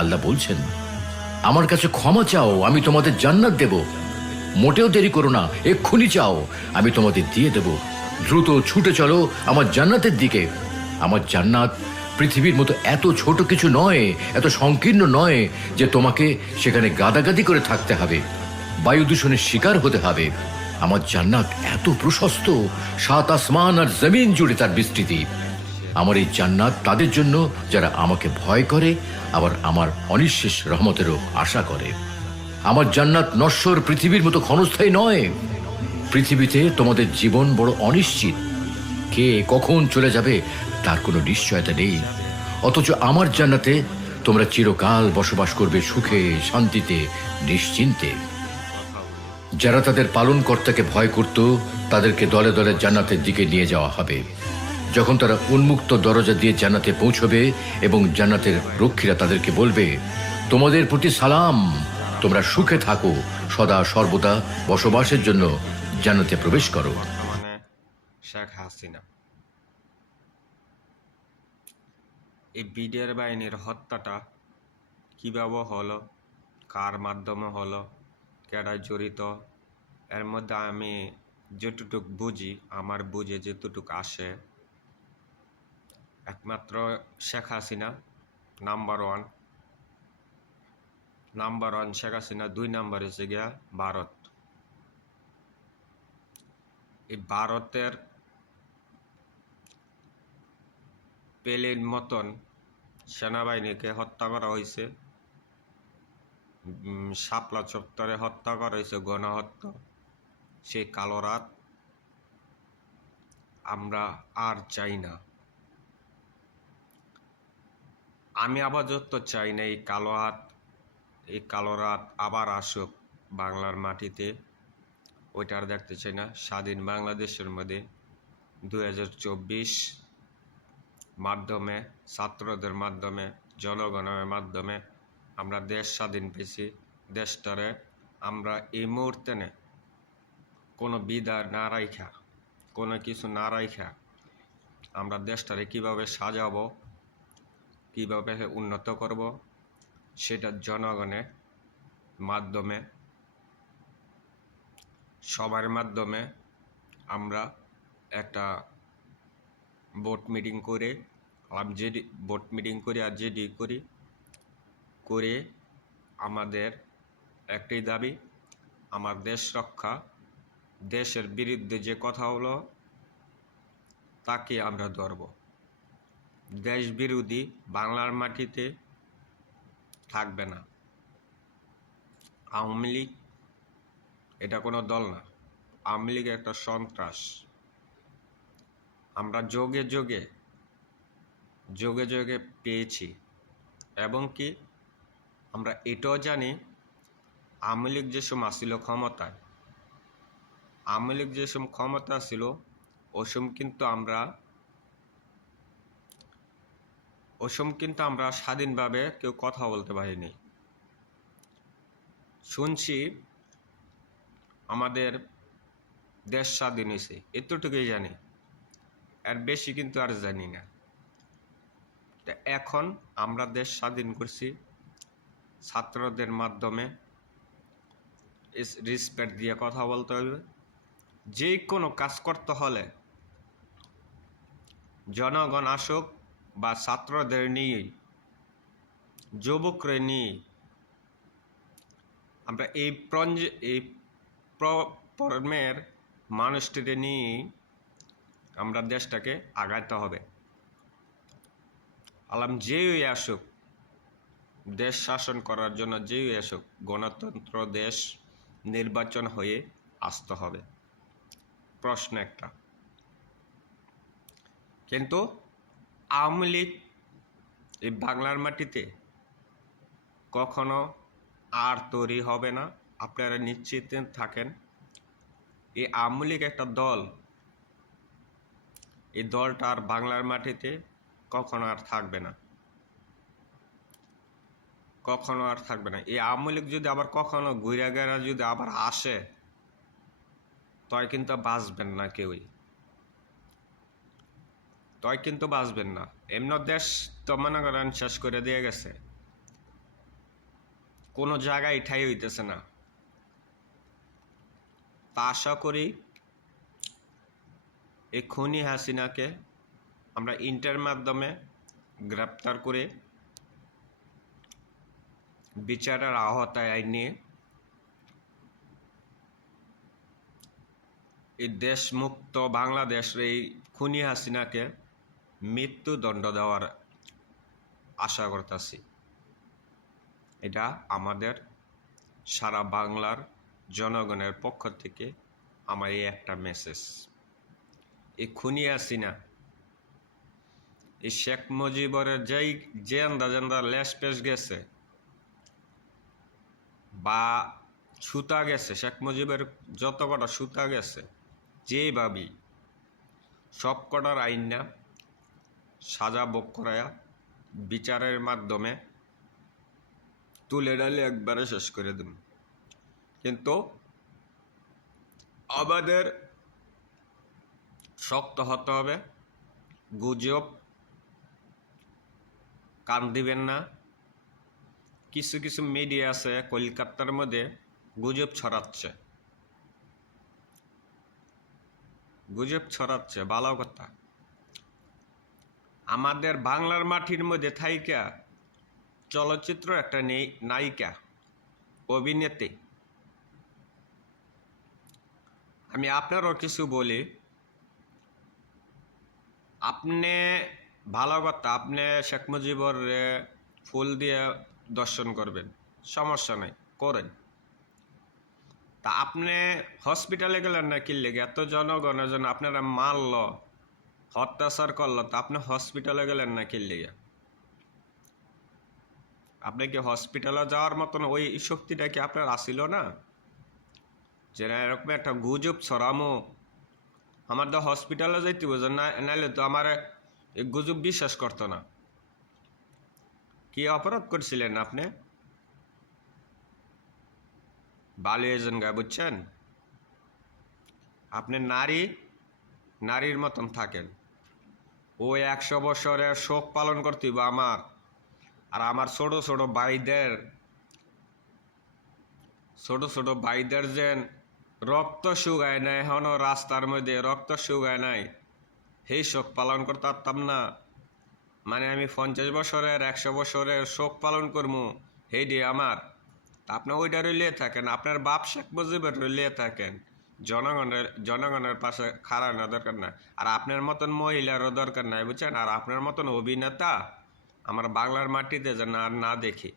আল্লাহ বলছেন, আমার কাছে ক্ষমা চাও, আমি তোমাদের জান্নাত দেব। মোটেও দেরি করো না, এক্ষুনি চাও, আমি তোমাদের দিয়ে দেব। দ্রুত ছুটে চলো আমার জান্নাতের দিকে। আমার জান্নাত পৃথিবীর মতো এত ছোট কিছু নয়, এত সংকীর্ণ নয় যে তোমাকে সেখানে গাদাগাদি করে থাকতে হবে, বায়ু দূষণের শিকার হতে হবে। আমার জান্নাত এত প্রশস্ত, 7 আসমান আর জমিন জুড়ে তার বিস্তৃতি। আমার এই জান্নাত তাদের জন্য যারা আমাকে ভয় করে, আবার আমার অনিঃশেষ রহমতেরও আশা করে। আমার জান্নাত নশ্বর পৃথিবীর মতো ক্ষণস্থায়ী নয়। পৃথিবীতে তোমাদের জীবন বড় অনিশ্চিত, কে কখন চলে যাবে তার কোনো নিশ্চয়তা নেই। অথচ আমার জান্নাতে তোমরা চিরকাল বসবাস করবে সুখে, শান্তিতে, নিশ্চিন্তে। যারা তাদের পালনকর্তাকে ভয় করত, তাদেরকে দলে দলে জান্নাতের দিকে নিয়ে যাওয়া হবে। যখন তারা উন্মুক্ত দরজা দিয়ে জান্নাতে পৌঁছবে এবং জান্নাতের রক্ষীরা তাদেরকে বলবে, তোমাদের প্রতি সালাম, তোমরা সুখে থাকো, সদা সর্বদা বসবাসের জন্য জান্নাতে প্রবেশ করো। বর্তমানে শেখ হাসিনা এই বিডিআর বাহিনীর হত্যাটা কিভাবে হলো, কার মাধ্যমে হলো, কেডা জড়িত, এর মধ্যে আমি যেটুক বুঝি, আমার বুঝে যেটুক আসে, একমাত্র Sheikh Hasina number one Sheikh Hasina, 2 number হচ্ছে গিয়া ভারত। এই ভারতের পেলেন মতন সেনাবাহিনীকে হত্যা করা হয়েছে, শাপলা চত্বরে হত্যা করা হয়েছে, গণহত্যা। সেই কালো রাত আমরা আর চাই না। আমি আপাতত চাই না এই কালো রাত আবার আসুক বাংলার মাটিতে। ওইটা আর দেখতে চাই না। স্বাধীন বাংলাদেশের মধ্যে 2024 মাধ্যমে, ছাত্রদের মাধ্যমে, জনগণের মাধ্যমে আমরা দেশ স্বাধীন পেয়েছি। দেশটারে আমরা এই মুহূর্তে কোনো বিধান না রাইখা, কোনো কিছু না রাইখা আমরা দেশটারে কিভাবে সাজাবো, কিভাবে উন্নত করব, সেটা জনগণের মাধ্যমে, সবার মাধ্যমে আমরা একটা বোর্ড মিটিং করে, আর যেডি করে আমাদের একটাই দাবি, আমার দেশ রক্ষা। দেশের বিরুদ্ধে যে কথা হলো তাকে আমরা ধরব। দেশ বিরোধী বাংলার মাটিতে থাকবে না। আওয়ামী লীগ এটা কোনো দল না, আওয়ামী লীগ একটা সন্ত্রাস। আমরা যোগে যোগে পেয়েছি, এবং কি আমরা এটাও জানি আওয়ামী লীগ যে সময় আসছিল ক্ষমতায়, ছিল ওই সময় কিন্তু আমরা স্বাধীনভাবে কেউ কথা বলতে পারিনি। শুনছি আমাদের দেশ স্বাধীন হয়েছে, এতটুকুই জানি, এর বেশি কিন্তু আর জানি না। এখন আমরা দেশ স্বাধীন করছি ছাত্রদের মাধ্যমে। রেসপেক্ট দিয়ে কথা বলতে হবে। যে কোনো কাজ করতে হলে জনগণ আসুক বা ছাত্রদের নিয়ে, যুবকরা নিয়ে আমরা এই প্রজন্মের মানুষটিকে নিয়ে আমরা দেশটাকে আগাইতে হবে। যেই আসুক, দেশ শাসন করার জন্য যেই আসুক, গণতন্ত্র দেশ, নির্বাচন হয়ে আসতে হবে। প্রশ্ন একটা, কিন্তু আওয়ামী লীগ এই বাংলার মাটিতে কখনো আর তৈরি হবে না, আপনারা নিশ্চিত থাকেন। এই আওয়ামী লীগ একটা দল, এই দলটা আর বাংলার মাটিতে কখনো আর থাকবে না, এই আওয়ামী লীগ যদি আবার কখনো ঘুরে গেরা যদি আবার আসে, তয় কিন্তু বাঁচবেন না কেউই, এমন দেশ তো মনে করেন শেষ করে দিয়ে গেছে। কোনো জায়গায় ঠাই হইতেছে না। তা আশা করি এই খুনি হাসিনাকে আমরা ইন্টার মাধ্যমে গ্রেপ্তার করে বিচারের আওতায় নিয়ে এই দেশমুক্ত বাংলাদেশের এই খুনি হাসিনাকে মৃত্যুদণ্ড দেওয়ার আশা করতেছি। এটা আমাদের সারা বাংলার জনগণের পক্ষ থেকে আমার এই একটা মেসেজ। এই খুনি হাসিনা, এই শেখ মুজিবরের যে আন্দাজেন্দা লেশ পেশ গেছে বা সুতা গেছে, শেখ মুজিবের যত কটা সুতা গেছে যেভাবেই সব কটার আইন না সাজা ভোগ করায়া বিচারের মাধ্যমে তুলে ডালে একবারে শেষ করে দিন। কিন্তু আমাদের শক্ত হতে হবে, গুজব কান দিবেন না। কিছু কিছু মিডিয়া আছে কলকাতার মধ্যে গুজব ছড়াচ্ছে ভালো কথা। আমাদের বাংলার মাটির মধ্যে থাইকা চলচ্চিত্র একটা নায়িকা অভিনেত্রী, আমি আপনারও কিছু বলি। আপনি ভালো কথা, আপনি শেখ মুজিবর ফুল দিয়ে দর্শন করবেন, সমস্যা নাই, করেন। তা আপনি হসপিটালে গেলেন না কি লেগে? এত জনগণের জন্য আপনারা মারল, অত্যাচার করলো, তা আপনি হসপিটালে গেলেন না কি লেগে? আপনি কি হসপিটালে যাওয়ার মতন ওই শক্তিটা কি আপনার আসিল না? যে এরকম একটা গুজব ছড়ামো, আমার তো হসপিটালে যাইতে বুঝেন না, নাইলে তো আমার এই গুজব বিশ্বাস করতো না। কি অপরাধ করছিলেন আপনি? ভালো এজন গায়ে, বুঝছেন? আপনি নারীর মতন থাকেন। ওই 100 বছরের শোক পালন করতে আমার, আর আমার ছোট ছোট ভাইদের যে রক্ত শুকায় নাই, এখনো রাস্তার মধ্যে রক্ত শুকায় নাই, সেই শোক পালন করতে পারতাম না? মানে আমি 50 বছরের 100 বছরের শোক পালন করবো, সেই দিয়ে আমার। আপনি ওইটা রইলিয়ে থাকেন, আপনার বাপ শেখ মুজিবের রইলিয়ে থাকেন। জনগণের পাশে খাড়ানো দরকার নাই, আর আপনার মতন মহিলারও দরকার নাই, বুঝছেন? আর আপনার মতন অভিনেতা আমার বাংলার মাটিতে যেন আর না দেখি,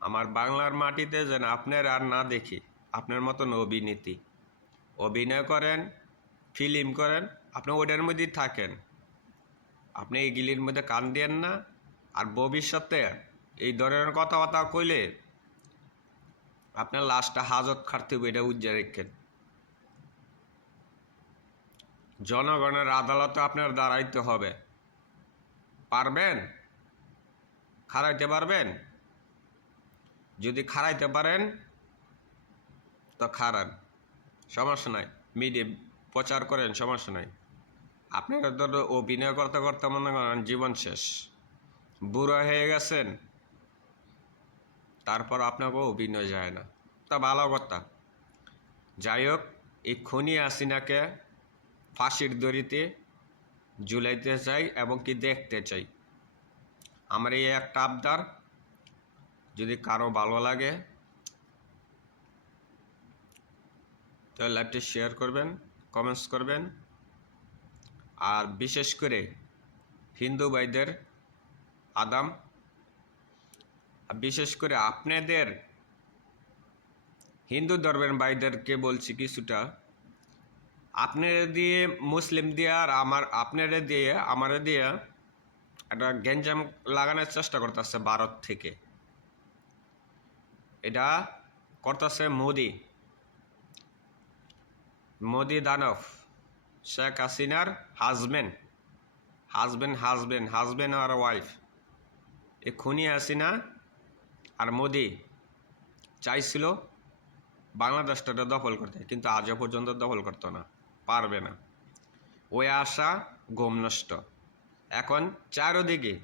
আমার বাংলার মাটিতে যেন আপনার আর না দেখি। আপনার মতন অভিনয় করেন, ফিল্ম করেন, আপনি ওইটার মধ্যেই থাকেন। আপনি এইগুলির মধ্যে কান দেন না। আর ভবিষ্যতে এই ধরনের কথাবার্তা কইলে আপনার লাশটা হাজত খাটতে হবে, এটা উজ্জ্বল রেখেন। জনগণের আদালতে আপনার দাঁড়াইতে হবে। পারবেন? খাড়াইতে পারবেন? যদি খাড়াইতে পারেন তো খাড়ান, সমস্যা নাই। মিডিয়া প্রচার করেন, সমস্যা নাই। আপনারা ধরো অভিনয় করতে করতে মনে করেন জীবন শেষ, বুড়ো হয়ে গেছেন, তারপর আপনাকেও অভিনয় যায় না, তা ভালো কথা। যাই হোক, এই খুনি হাসিনাকে ফাঁসির দড়িতে ঝুলাইতে চাই এবং কি দেখতে চাই। আমার এই একটা আবদার, যদি কারো ভালো লাগে তাহলে লাইভটি শেয়ার করবেন, কমেন্টস করবেন। আর বিশেষ করে হিন্দু ভাইদের আদাম, বিশেষ করে আপনাদের হিন্দু ধর্মের ভাইদেরকে বলছি কিছুটা, আপনারা দিয়ে মুসলিম দিয়ে আর আমারে দিয়ে একটা গ্যাঞ্জাম লাগানোর চেষ্টা করতেছে ভারত থেকে। এটা করতেছে মোদি দানব, শেখ হাসিনার হাজবেন্ড আর ওয়াইফ। এই খুনি হাসিনা আর মোদি চাইছিল বাংলাদেশটা দখল করতে, কিন্তু আজও পর্যন্ত দখল করতো না, পারবে না। ওই আশা ঘুম নষ্ট। এখন চারোদিকে